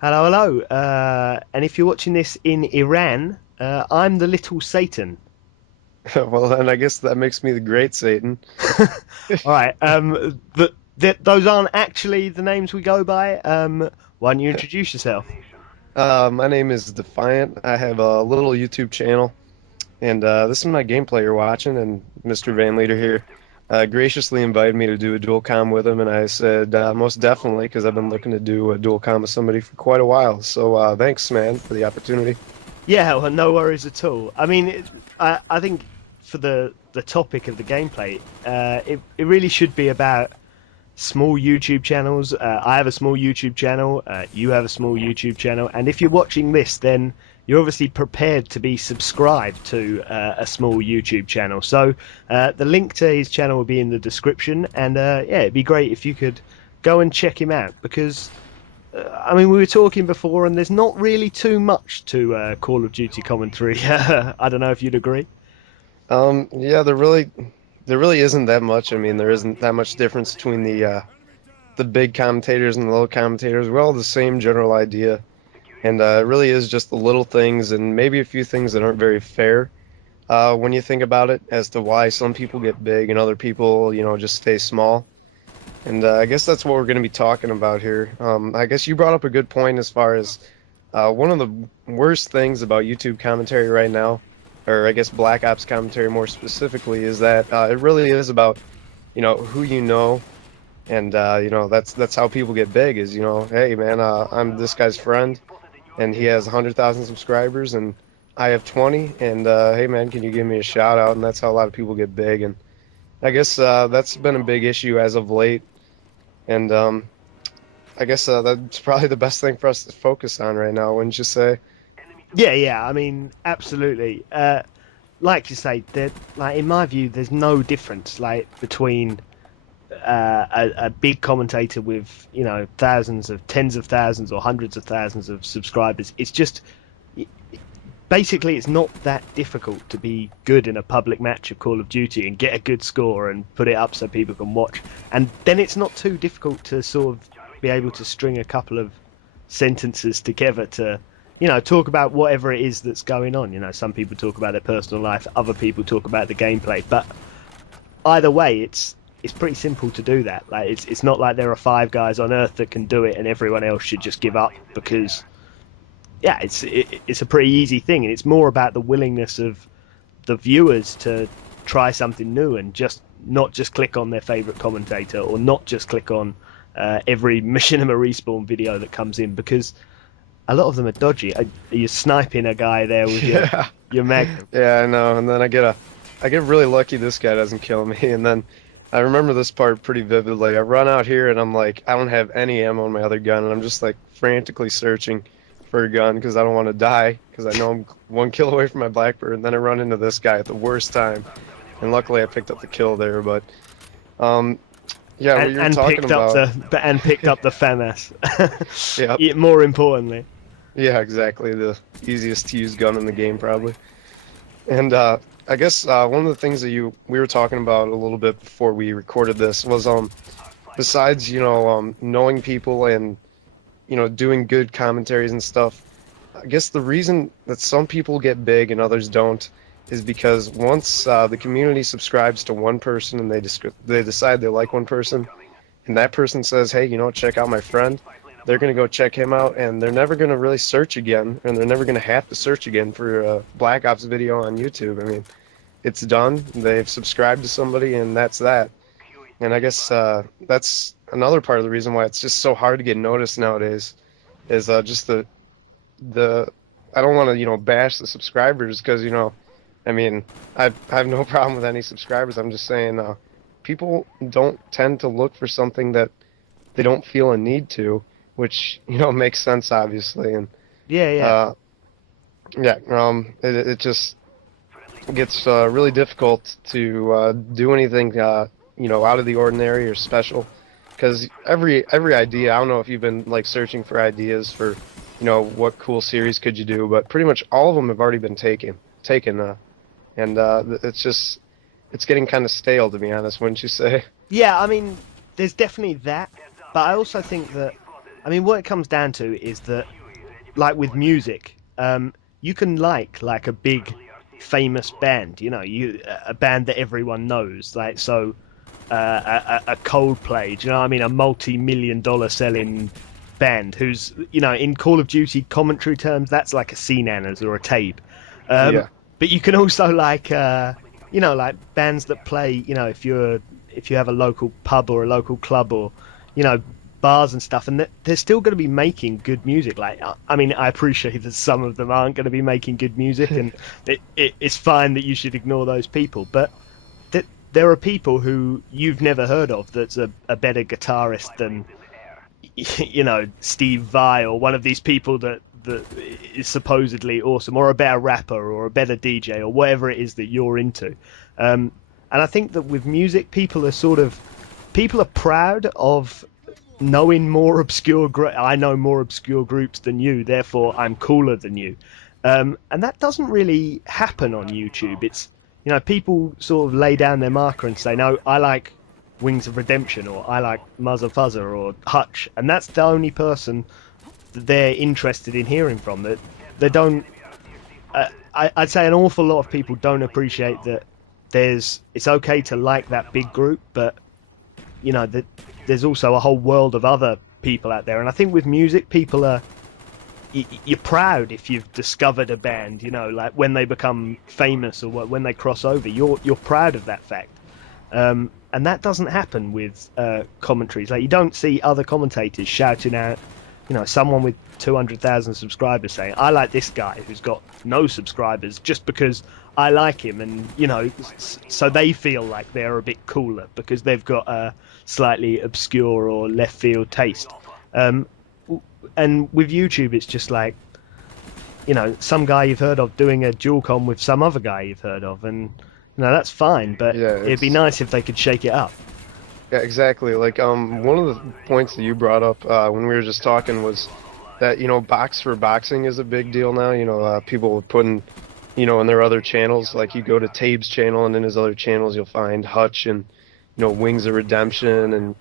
Hello, hello. And if you're watching this in Iran, I'm the little Satan. Well, then I guess that makes me the great Satan. All right. Those aren't actually the names we go by. Why don't you introduce yourself? My name is Defiant. I have a little YouTube channel, and this is my gameplay you're watching. And Mr. Van Leader here graciously invited me to do a dual com with him, and I said most definitely because I've been looking to do a dual com with somebody for quite a while. So thanks, man, for the opportunity. Yeah, well, no worries at all. I mean, I think for the topic of the gameplay, it really should be about small YouTube channels. I have a small YouTube channel. You have a small YouTube channel, and if you're watching this, then you're obviously prepared to be subscribed to a small YouTube channel. So the link to his channel will be in the description, and yeah, it'd be great if you could go and check him out because. I mean, we were talking before, and there's not really too much to Call of Duty commentary. I don't know if you'd agree. Yeah, there really isn't that much. I mean, there isn't that much difference between the big commentators and the little commentators. We're all the same general idea. And it really is just the little things and maybe a few things that aren't very fair when you think about it as to why some people get big and other people, just stay small. And I guess that's what we're going to be talking about here. I guess you brought up a good point as far as one of the worst things about YouTube commentary right now, or I guess Black Ops commentary more specifically, is that it really is about, who you know. And that's how people get big is, hey man, I'm this guy's friend and he has 100,000 subscribers and I have 20 and hey man, can you give me a shout out? And that's how a lot of people get big. And I guess that's been a big issue as of late. And I guess that's probably the best thing for us to focus on right now, wouldn't you say? Yeah, yeah. I mean, absolutely. Like you say, like in my view, there's no difference like between a big commentator with thousands of tens of thousands or hundreds of thousands of subscribers. It's just basically it's not that difficult to be good in a public match of Call of Duty and get a good score and put it up so people can watch. And then it's not too difficult to sort of be able to string a couple of sentences together to talk about whatever it is that's going on. Some people talk about their personal life, other people talk about the gameplay, but either way it's pretty simple to do that. Like it's not like there are five guys on earth that can do it and everyone else should just give up because yeah, it's a pretty easy thing, and it's more about the willingness of the viewers to try something new and just not just click on their favorite commentator or not just click on every Machinima Respawn video that comes in because a lot of them are dodgy. You're sniping a guy there with Yeah. your Magnum. Yeah, I know. And then I get really lucky this guy doesn't kill me. And then I remember this part pretty vividly. I run out here and I'm like, I don't have any ammo on my other gun, and I'm just like frantically searching for a gun because I don't want to die because I know I'm one kill away from my Blackbird. And then I run into this guy at the worst time, and luckily I picked up the kill there. But um, yeah, what you were talking about. And picked up the FAMAS. Yeah, Yeah, more importantly. yeah, exactly. The easiest to use gun in the game probably. And I guess one of the things that we were talking about a little bit before we recorded this was besides knowing people and doing good commentaries and stuff. I guess the reason that some people get big and others don't is because once the community subscribes to one person and they decide they like one person, and that person says, hey, check out my friend, they're going to go check him out, and they're never going to really search again, and they're never going to have to search again for a Black Ops video on YouTube. I mean, it's done. They've subscribed to somebody, and that's that. And I guess that's another part of the reason why it's just so hard to get noticed nowadays is just the I don't want to bash the subscribers because I mean I have no problem with any subscribers. I'm just saying people don't tend to look for something that they don't feel a need to, which makes sense obviously. And Yeah, yeah. yeah, it just gets really difficult to do anything out of the ordinary or special, because every idea, I don't know if you've been like searching for ideas for what cool series could you do, but pretty much all of them have already been taken and it's getting kind of stale, to be honest, wouldn't you say? Yeah, I mean, there's definitely that, but I also think that I mean, what it comes down to is that, like with music, you can like a big famous band, a band that everyone knows, like so a Coldplay, do you know what I mean? A multi-million-dollar selling band who's, in Call of Duty commentary terms, that's like a Seananners or a Tape. Yeah. But you can also like, like bands that play, if you have a local pub or a local club or, bars and stuff, and they're still going to be making good music. Like, I mean, I appreciate that some of them aren't going to be making good music, and it's fine that you should ignore those people, but there are people who you've never heard of that's a better guitarist than, Steve Vai or one of these people that is supposedly awesome, or a better rapper or a better DJ or whatever it is that you're into. And I think that with music, people are proud of knowing more obscure I know more obscure groups than you, therefore I'm cooler than you. And that doesn't really happen on YouTube. It's, people sort of lay down their marker and say, no, I like Wings of Redemption, or I like Muzzer Fuzzer or Hutch, and that's the only person that they're interested in hearing from. That they don't. I'd say an awful lot of people don't appreciate that. It's okay to like that big group, but that there's also a whole world of other people out there. And I think with music, people are. You're proud if you've discovered a band, like when they become famous or when they cross over. You're proud of that fact. And that doesn't happen with commentaries. Like, you don't see other commentators shouting out, someone with 200,000 subscribers saying, I like this guy who's got no subscribers just because I like him, and so they feel like they're a bit cooler because they've got a slightly obscure or left field taste. And with YouTube, it's just like, some guy you've heard of doing a dual com with some other guy you've heard of, and that's fine, but it'd be nice if they could shake it up. Yeah, exactly. Like, one of the points that you brought up when we were just talking was that, box for boxing is a big deal now. People putting, in their other channels, like you go to Tabe's channel, and in his other channels you'll find Hutch and, Wings of Redemption, and,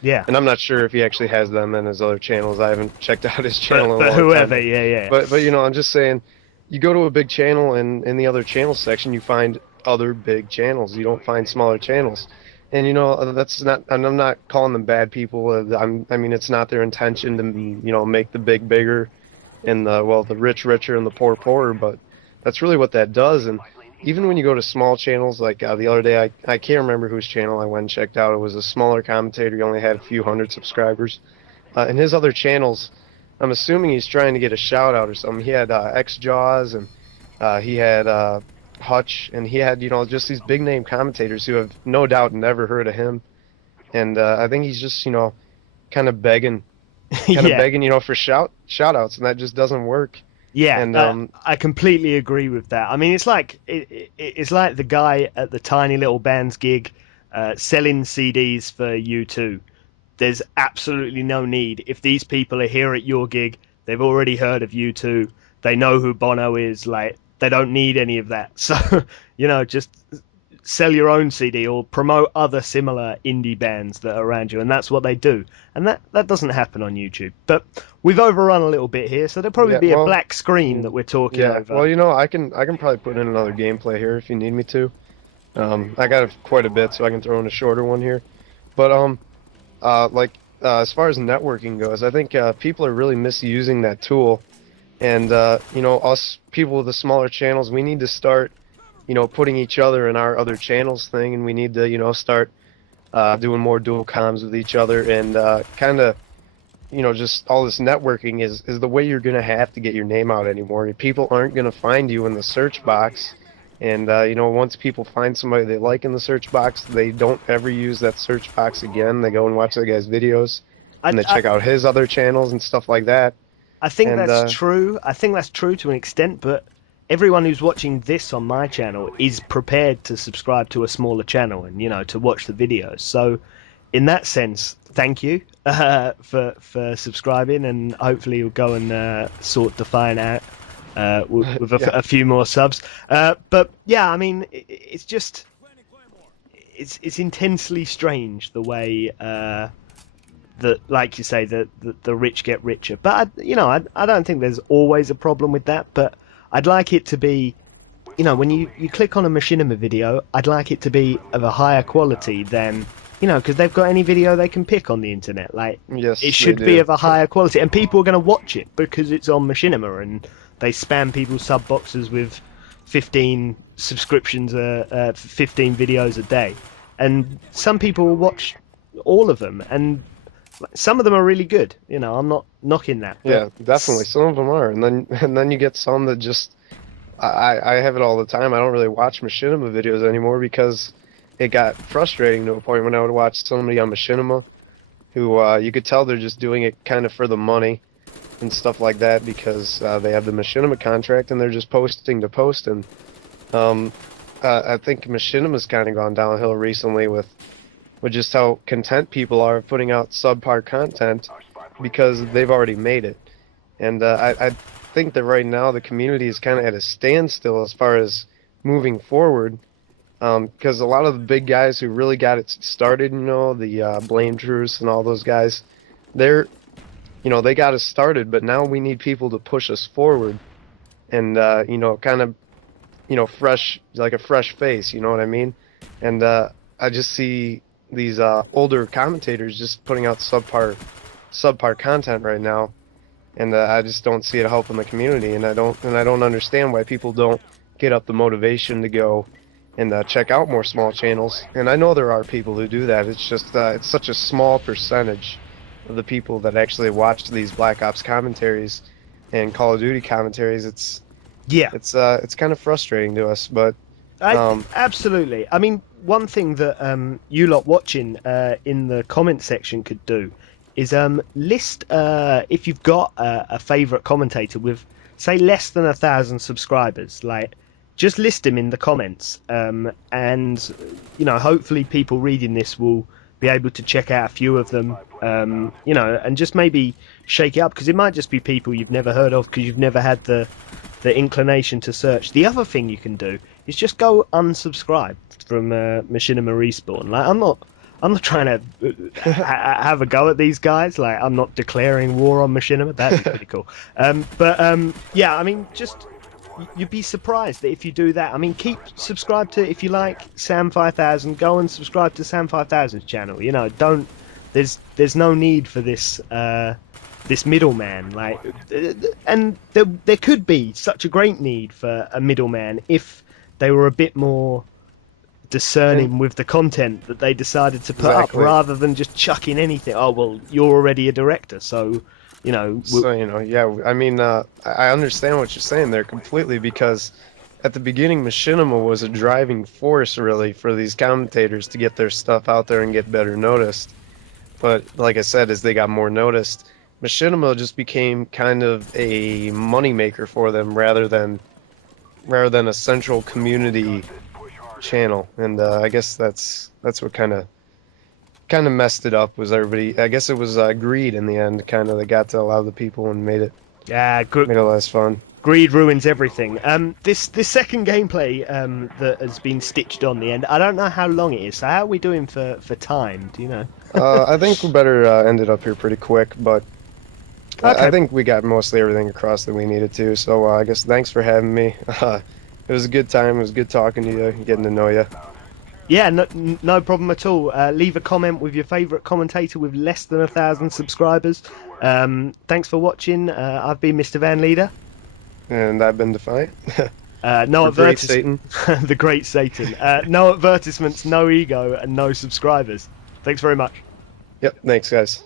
Yeah. And I'm not sure if he actually has them in his other channels. I haven't checked out his channel in a but long whoever, time. yeah. But I'm just saying, you go to a big channel, and in the other channels section, you find other big channels. You don't find smaller channels. And, that's not, and I'm not calling them bad people. I mean, it's not their intention to, make the big bigger and the rich richer and the poor poorer, but that's really what that does. And even when you go to small channels, like the other day, I can't remember whose channel I went and checked out. It was a smaller commentator. He only had a few hundred subscribers. And his other channels, I'm assuming he's trying to get a shout out or something. He had xJaws, and he had Hutch, and he had, just these big name commentators who have no doubt never heard of him. And I think he's just, kind of begging, for shout outs, and that just doesn't work. Yeah, and I completely agree with that. I mean, it's like the guy at the tiny little band's gig selling CDs for U2. There's absolutely no need. If these people are here at your gig, they've already heard of U2. They know who Bono is. Like, they don't need any of that. So, just sell your own CD or promote other similar indie bands that are around you, and that's what they do. And that doesn't happen on YouTube. But we've overrun a little bit here, so there'll probably be a black screen that we're talking over. Well, I can probably put in another gameplay here if you need me to. I got quite a bit, so I can throw in a shorter one here. But as far as networking goes, I think people are really misusing that tool. And us people with the smaller channels, we need to start putting each other in our other channels thing, and we need to start doing more dual comms with each other, and kind of just all this networking is the way you're gonna have to get your name out anymore. People aren't gonna find you in the search box, and once people find somebody they like in the search box, they don't ever use that search box again. They go and watch that guy's videos, and they check out his other channels and stuff like that. I think that's true. I think that's true to an extent, but everyone who's watching this on my channel is prepared to subscribe to a smaller channel and, to watch the videos. So in that sense, thank you for subscribing, and hopefully you'll go and sort DeF1AnT out with a few more subs. But yeah, I mean, it's just, it's intensely strange the way that, like you say, the rich get richer. But I don't think there's always a problem with that. But I'd like it to be, when you click on a machinima video, I'd like it to be of a higher quality than, because they've got any video they can pick on the internet. Like, Yes, it should they be do. of a higher quality, and people are going to watch it because it's on machinima, and they spam people's sub boxes with 15 subscriptions, 15 videos a day, and some people will watch all of them, and some of them are really good. I'm not knocking that. Yeah, definitely. Some of them are, and then you get some that just. I have it all the time. I don't really watch machinima videos anymore because it got frustrating to a point when I would watch somebody on machinima who you could tell they're just doing it kind of for the money and stuff like that because they have the machinima contract and they're just posting to post. And I think machinima's kind of gone downhill recently with just how content people are putting out subpar content because they've already made it. And I think that right now the community is kind of at a standstill as far as moving forward, because a lot of the big guys who really got it started, the Blame Truce and all those guys, they got us started, but now we need people to push us forward and kind of fresh, like a fresh face, you know what I mean? And I just see these older commentators just putting out subpar content right now. And I just don't see it helping the community, and I don't understand why people don't get up the motivation to go and check out more small channels. And I know there are people who do that. It's just it's such a small percentage of the people that actually watch these Black Ops commentaries and Call of Duty commentaries. It's kind of frustrating to us, but absolutely. I mean, one thing that you lot watching in the comment section could do is list if you've got a favorite commentator with, say, less than 1,000 subscribers. Like, just list them in the comments, and hopefully people reading this will be able to check out a few of them, and just maybe shake it up, because it might just be people you've never heard of because you've never had the inclination to search. The other thing you can do is just go unsubscribe from Machinima Respawn. Like, I'm not trying to have a go at these guys. Like, I'm not declaring war on Machinima. That'd be pretty cool. Yeah, I mean, just you'd be surprised that if you do that. I mean, keep subscribed to, if you like Sam 5000, go and subscribe to Sam 5000's channel. Don't. There's no need for this this middleman. Like, and there could be such a great need for a middleman if they were a bit more discerning with the content that they decided to put up, rather than just chucking anything. Oh, well, you're already a director, so yeah, I mean, I understand what you're saying there completely, because at the beginning Machinima was a driving force really for these commentators to get their stuff out there and get better noticed. But like I said, as they got more noticed, Machinima just became kind of a moneymaker for them rather than a central community channel. And I guess that's what kind of messed it up, was everybody. I guess it was greed in the end, kind of, that got to a lot of the people and made it less fun. Greed ruins everything. This second gameplay that has been stitched on the end, I don't know how long it is. So how are we doing for time? Do you know? I think we better end it up here pretty quick, but I think we got mostly everything across that we needed to. So I guess thanks for having me. It was a good time. It was good talking to you, getting to know you. Yeah, no problem at all. Leave a comment with your favourite commentator with less than 1,000 subscribers. Thanks for watching. I've been Mrvanleider. And I've been Defiant. No Great Satan. The Great Satan. No advertisements, no ego, and no subscribers. Thanks very much. Yep, thanks guys.